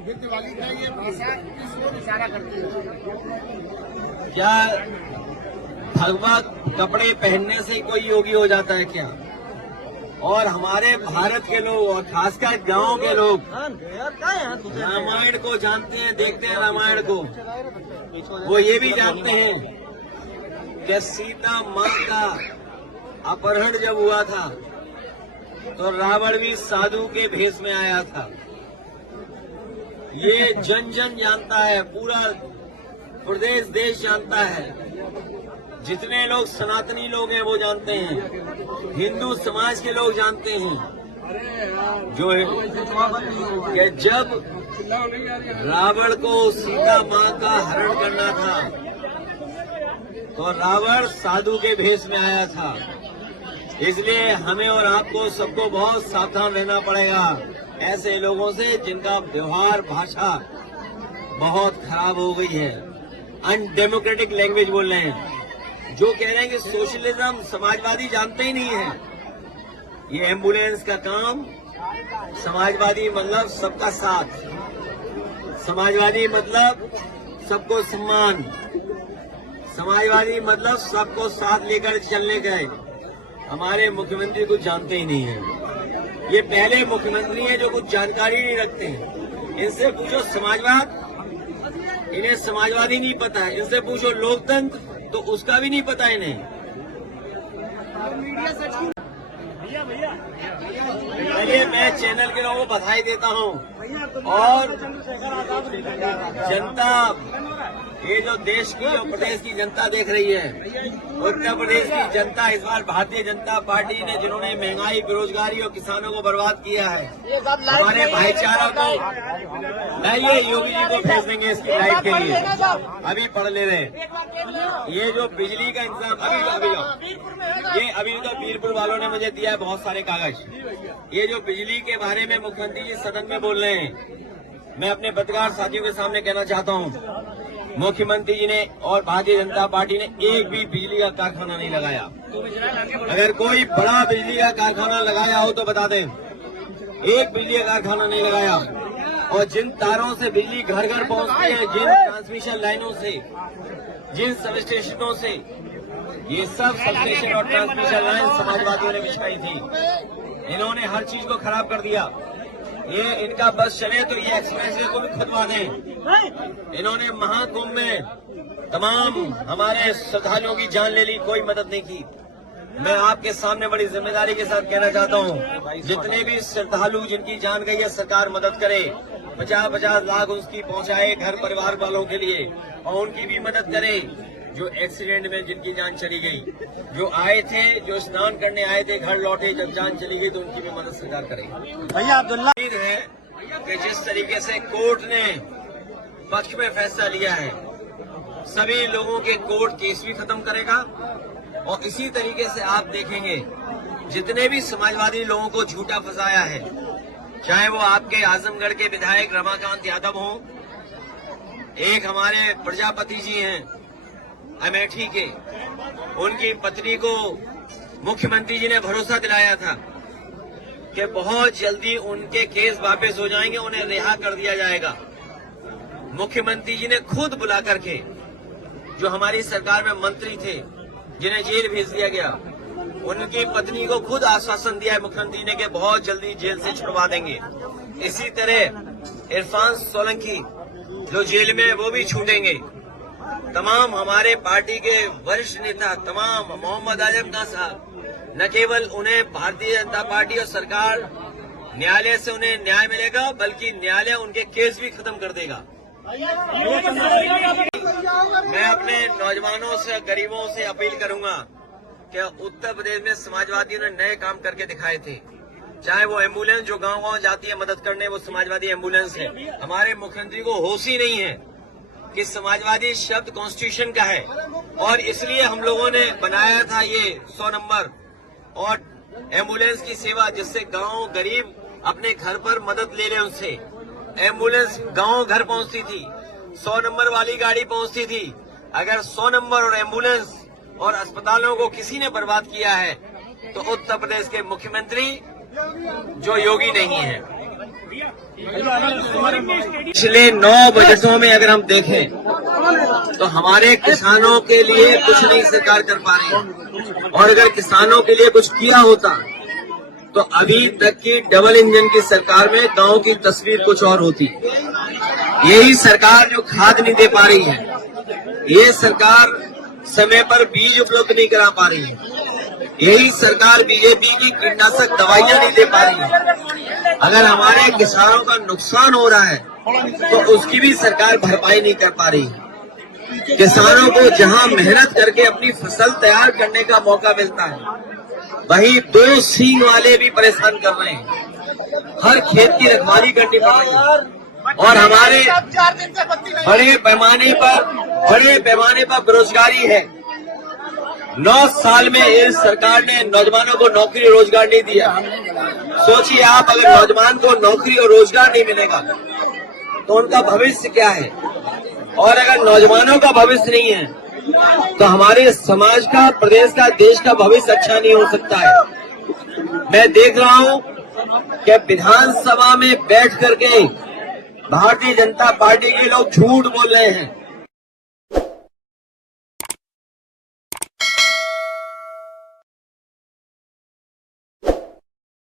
नृत्य वाली का ये भाषा किस ओर इशारा करती है? क्या भगवा कपड़े पहनने से कोई योगी हो जाता है क्या? और हमारे भारत के लोग और खासकर गांव के लोग रामायण को जानते हैं, देखते हैं रामायण को। वो ये भी जानते हैं कि सीता माँ का अपहरण जब हुआ था तो रावण भी साधु के भेष में आया था। ये जन जन जानता है, पूरा प्रदेश देश जानता है। जितने लोग सनातनी लोग हैं वो जानते हैं, हिंदू समाज के लोग जानते हैं जो है कि जब रावण को सीता माँ का हरण करना था तो रावण साधु के भेष में आया था। इसलिए हमें और आपको सबको बहुत सावधान रहना पड़ेगा ऐसे लोगों से जिनका व्यवहार भाषा बहुत खराब हो गई है, अनडेमोक्रेटिक लैंग्वेज बोल रहे हैं, जो कह रहे हैं कि सोशलिज्म समाजवादी जानते ही नहीं है। ये एम्बुलेंस का काम, समाजवादी मतलब सबका साथ, समाजवादी मतलब सबको सम्मान, समाजवादी मतलब सबको साथ लेकर चलने का। हमारे मुख्यमंत्री कुछ जानते ही नहीं है। ये पहले मुख्यमंत्री हैं जो कुछ जानकारी नहीं रखते हैं। इनसे पूछो समाजवाद, इन्हें समाजवादी नहीं पता है। इनसे पूछो लोकतंत्र, तो उसका भी नहीं पता इन्हें। चलिए मैं चैनल के लोगों को बधाई देता हूं और जनता, ये जो देश की और प्रदेश की जनता देख रही है, उत्तर प्रदेश की जनता इस बार भारतीय जनता पार्टी ने, जिन्होंने महंगाई, बेरोजगारी और किसानों को बर्बाद किया है, हमारे भाईचारा को, ये योगी जी को भेज देंगे इसकी लाइफ के लिए। अभी पढ़ ले रहे, ये जो बिजली का इंतजाम अभी तो बीरपुर वालों ने मुझे दिया है बहुत सारे कागज। ये जो बिजली के बारे में मुख्यमंत्री जी सदन में बोल रहे हैं, मैं अपने पत्रकार साथियों के सामने कहना चाहता हूं, मुख्यमंत्री जी ने और भारतीय जनता पार्टी ने एक भी बिजली का कारखाना नहीं लगाया। अगर कोई बड़ा बिजली का कारखाना लगाया हो तो बता दें। एक बिजली का कारखाना नहीं लगाया। और जिन तारों से बिजली घर घर पहुंचती है, जिन ट्रांसमिशन लाइनों से, जिन सब स्टेशनों से, ये सब सबस्टेशन और ट्रांसमिशन लाइन समाजवादियों ने बिछाई थी। इन्होंने हर चीज को खराब कर दिया। ये इनका बस चले तो ये एक्सप्रेस को भी खुदवा दें। इन्होंने महाकुंभ में तमाम हमारे श्रद्धालुओं की जान ले ली, कोई मदद नहीं की। मैं आपके सामने बड़ी जिम्मेदारी के साथ कहना चाहता हूं, जितने भी श्रद्धालु जिनकी जान गई है, सरकार मदद करे, 50-50 लाख उसकी पहुंचाए घर परिवार वालों के लिए, और उनकी भी मदद करे जो एक्सीडेंट में जिनकी जान चली गई, जो आए थे, जो स्नान करने आए थे, घर लौटे, जब जान चली गई तो उनकी भी मदद सरकार करेगी। भैया अब्दुल्ला है कि जिस तरीके से कोर्ट ने पक्ष में फैसला लिया है, सभी लोगों के कोर्ट केस भी खत्म करेगा। और इसी तरीके से आप देखेंगे जितने भी समाजवादी लोगों को झूठा फंसाया है, चाहे वो आपके आजमगढ़ के विधायक रमाकांत यादव हों, एक हमारे प्रजापति जी हैं अमेठी के, उनकी पत्नी को मुख्यमंत्री जी ने भरोसा दिलाया था कि बहुत जल्दी उनके केस वापस हो जाएंगे, उन्हें रिहा कर दिया जाएगा। मुख्यमंत्री जी ने खुद बुला करके, जो हमारी सरकार में मंत्री थे जिन्हें जेल भेज दिया गया, उनकी पत्नी को खुद आश्वासन दिया है मुख्यमंत्री ने कि बहुत जल्दी जेल से छुड़वा देंगे। इसी तरह इरफान सोलंकी जो जेल में, वो भी छूटेंगे। तमाम हमारे पार्टी के वरिष्ठ नेता, तमाम मोहम्मद आजम खान साहब, न केवल उन्हें भारतीय जनता पार्टी और सरकार न्यायालय से उन्हें न्याय मिलेगा, बल्कि न्यायालय उनके केस भी खत्म कर देगा। मैं अपने नौजवानों से, गरीबों से अपील करूंगा कि उत्तर प्रदेश में समाजवादियों ने नए काम करके दिखाए थे। चाहे वो एम्बुलेंस जो गांव-गांव जाती है मदद करने, वो समाजवादी एम्बुलेंस है। हमारे मुख्यमंत्री को होश ही नहीं है कि समाजवादी शब्द कॉन्स्टिट्यूशन का है, और इसलिए हम लोगों ने बनाया था ये 100 नंबर और एम्बुलेंस की सेवा, जिससे गांव गरीब अपने घर पर मदद ले लें उनसे। एम्बुलेंस गांव घर पहुंचती थी, 100 नंबर वाली गाड़ी पहुंचती थी। अगर 100 नंबर और एम्बुलेंस और अस्पतालों को किसी ने बर्बाद किया है तो उत्तर प्रदेश के मुख्यमंत्री जो योगी नहीं है। पिछले 9 बजटों में अगर हम देखें तो हमारे किसानों के लिए कुछ नहीं सरकार कर पा रही है, और अगर किसानों के लिए कुछ किया होता तो अभी तक की डबल इंजन की सरकार में गांव की तस्वीर कुछ और होती। यही सरकार जो खाद नहीं दे पा रही है, ये सरकार समय पर बीज उपलब्ध नहीं करा पा रही है, यही सरकार बीजेपी की कीटनाशक दवाइयां नहीं दे पा रही है। अगर हमारे किसानों का नुकसान हो रहा है तो उसकी भी सरकार भरपाई नहीं कर पा रही है। किसानों को जहां मेहनत करके अपनी फसल तैयार करने का मौका मिलता है, वहीं 2 सींग वाले भी परेशान कर रहे हैं। हर खेत की रखवाली करनी पड़ रही है, और हमारे बड़े पैमाने पर बेरोजगारी है। 9 साल में इस सरकार ने नौजवानों को नौकरी रोजगार नहीं दिया। सोचिए आप, अगर नौजवान को नौकरी और रोजगार नहीं मिलेगा तो उनका भविष्य क्या है, और अगर नौजवानों का भविष्य नहीं है तो हमारे समाज का, प्रदेश का, देश का भविष्य अच्छा नहीं हो सकता है। मैं देख रहा हूं कि विधानसभा में बैठ करके भारतीय जनता पार्टी के लोग झूठ बोल रहे हैं।